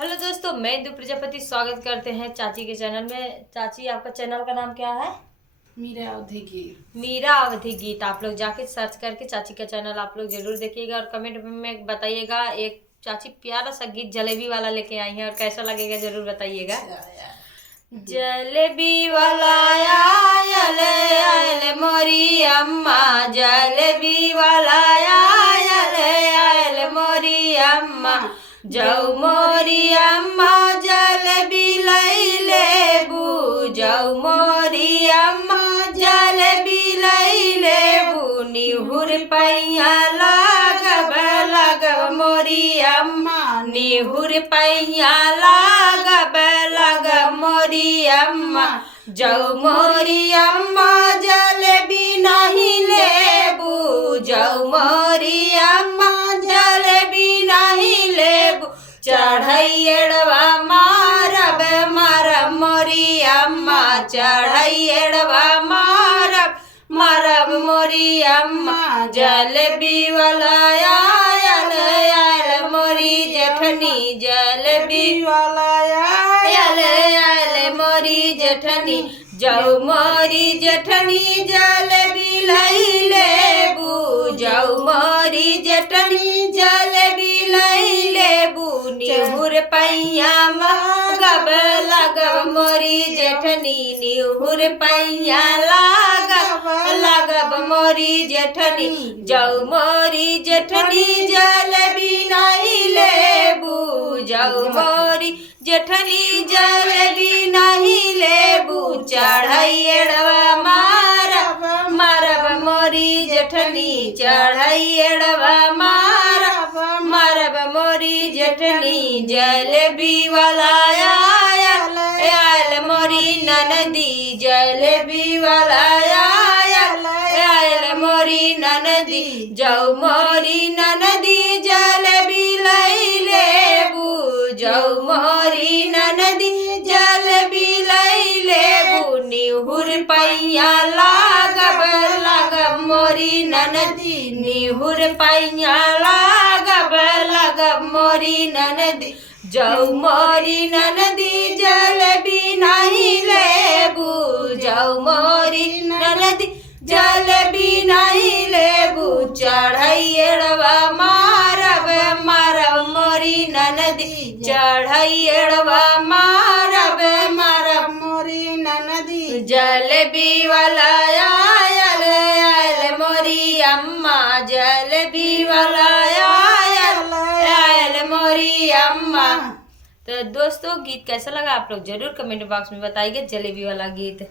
Hello दोस्तों, मैं इंदु प्रजापति स्वागत करते हैं चाची के चैनल में। चाची, आपका चैनल का नाम क्या है? मीरा अवधि गीत। मीरा अवधि गीत। आप लोग जाके सर्च करके चाची का चैनल आप लोग जरूर देखिएगा और कमेंट में बताइएगा। एक चाची प्यारा सा गीत जलेबी वाला लेके आई हैं और कैसा लगेगा जरूर बताइएगा। जलेबी वाला आयल मोरी अम्मा, जलेबी वाला आयल मोरी अम्मा, जाऊ मोरी अम्मा जलेबी लई लेबू, जाऊ मोरी अम्मा जलेबी लई लेबू, निहुर पैया लागब लागब मोरी अम्मा, निहुर पैया लागब लागब मोरी अम्मा, जाऊ मोरी अम्मा जलेबी नहीं लेबू, जाऊ मोरी अम्मा जलेबी नहीं लेबू, चढ़ैयड़वा मारब मारब मोरी अम्मा, चढ़ैयड़वा मारब मारब मोरी अम्मा, जलेबी वाला आयल मोरी जेठनी, जलेबी वाला आयल मोरी जेठनी, जाऊ मोरी जेठनी जलेबी लई लेबू, जाऊ मोरी जेठनी जलेबी लई लेबू, निहुर पैया लागब लागब मोरी जेठनी, निहुर पैया लागब लागब मोरी जेठनी, जाऊ मोरी जेठनी जलेबी नहीं लेबू, जाऊ मोरी जेठनी जलेबी नहीं लेबू, चढ़ैयड़वा मारब मारब मोरी जेठनी, चढ़ैयड़वा मारब मारब मोरी जेठनी, जलेबी वाला आयल मोरी ननदी, जलेबी वाला आयल मोरी ननदी, जाऊ मोरी ननदी जलेबी लई लेबू, जाऊ मोरी ननदी जलेबी लई लेबू, निहुर पैया लागब लागब मोरी ननदी, निहुर पैया लागब लागब मोरी ननदी, जाऊ मोरी ननदी जलेबी नहीं लेबू, जाऊ मोरी ननदी जलेबी नहीं लेबू, चढ़ैयड़वा मारब मारब मोरी ननदी, चढ़ैयड़वा मारब मारब मोरी ननदी, जलेबी वाला आयल मोरी अम्मा, जलेबी वाला आयल मोरी अम्मा। तो दोस्तों, गीत कैसा लगा आप लोग जरूर कमेंट बॉक्स में बताइए। जलेबी वाला गीत।